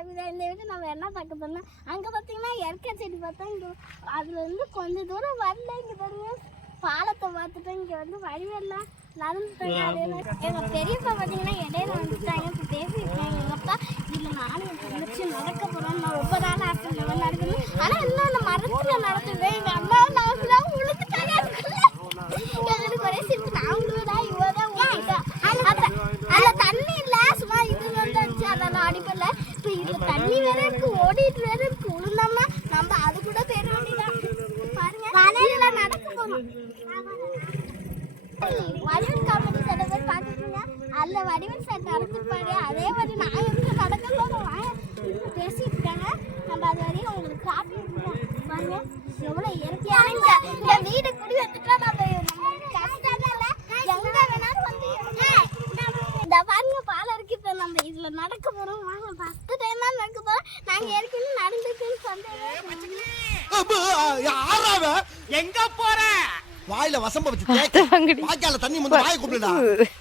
கவிதா இந்த வீட்டு நம்ம என்ன பார்க்க போறோம்னா அங்க பாத்தீங்கன்னா இயற்கை செடி பார்த்தா இங்க அதுல இருந்து கொஞ்ச தூரம் வரல இங்க பாருங்க. பாலத்தை பார்த்துட்டு இங்க வந்து வடிவெல்லாம் நடந்துட்டாங்க அது என்ன- எங்க பெரியப்பா பாத்தீங்கன்னா இடையில வந்துட்டாங்க இப்ப பேசியிருக்காங்க. எங்க அப்பா இல்ல நானும் தங்கச்சி நடக்க போறோம் நான் ரொம்ப நாள் ஆசை நடக்கணும் ஆனா இன்னும் அந்த மரத்துல நடக்குது. எங்க அம்மா நான் உழுந்துட்டாங்க அதுக்குள்ள. எங்களுக்கு ஒரே சிரிப்பு நான் உழுவுதா அந்த அந்த தண்ணி இல்ல சும்மா இது வந்துச்சு அதில் அடிப்படல. இப்போ இதுல தண்ணி வேற இருக்கு ஓடிட்டு வேற இருக்கு. நம்ம அது கூட பெற வேண்டியதான் பாருங்க வலையில நடக்க போறோம். வடிவன் காமெடி சில பேர் பார்த்துருக்கீங்க அதில் வடிவன் சார் நடந்துருப்பாரு அதே மாதிரி நான் எங்க நடக்க போறோம்? வாங்க பேசிட்டு இருக்காங்க நம்ம அது வரையும் உங்களுக்கு காப்பி பாருங்க இயற்கையான இந்த வீடு குடி வந்துட்டா நம்ம இந்த பாருங்க பாலருக்கு இப்போ நம்ம இதில் நடக்க போகிறோம் வாங்க டைம் தான் நடக்க போறோம் நாங்க ஏற்கனவே நடந்துருக்குன்னு சொன்னேன். யாராவ எங்க போற? வாயில வசம்ப வச்சு தேய்க்க. வாய்க்கால தண்ணி வந்து வாயை கூப்பிடுடா.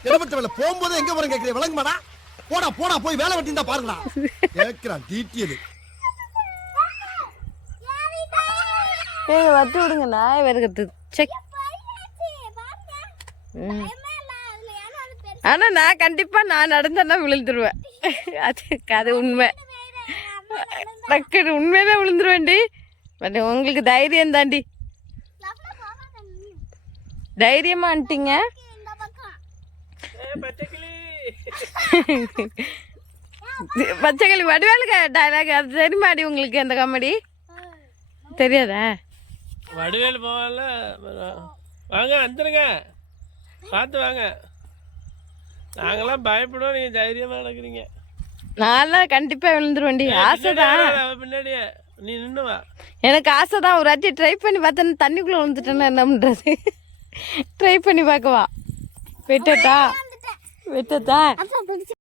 இடப்பட்ட வேலை போகும்போது எங்க போறேன் கேக்குறேன் விளங்குமாடா. போடா போடா போய் வேலை வெட்டிந்தா பாருங்கடா. கேக்குறான் தீட்டியது. ஏங்க வத்து விடுங்க நாய் வருகிறது. செக். ஆனா நான் கண்டிப்பா நான் நடந்தேன்னா விழுந்துருவேன். அது அது உண்மை. டக்குனு உண்மையிலே விழுந்துருவேன்டி. பட் உங்களுக்கு தைரியம் தாண்டி தைரியமா வந்துட்டீங்க. இந்த பச்சைக்கிளி வடிவேலுக்கு டைலாக் அது தெரியுமாடி உங்களுக்கு அந்த காமெடி தெரியாதா? வடிவேல் போவான்ல வாங்க வந்துருங்க. பார்த்து வாங்க. நாங்களாம் பயப்படுவோம் நீங்கள் தைரியமாக நடக்கிறீங்க. நான்லாம் கண்டிப்பா விழுந்துருவேன்டி. ஆசைதான். அவ பின்னாடியே. நீ நின்னு வா. எனக்கு ஆசை தான் ஒரு வாட்டி ட்ரை பண்ணி பார்த்தேன் தண்ணிக்குள்ளே விழுந்துட்டேன்னா என்ன பண்ணுறது ட்ரை பண்ணி பார்க்கவா? விட்டதா பிடிச்சி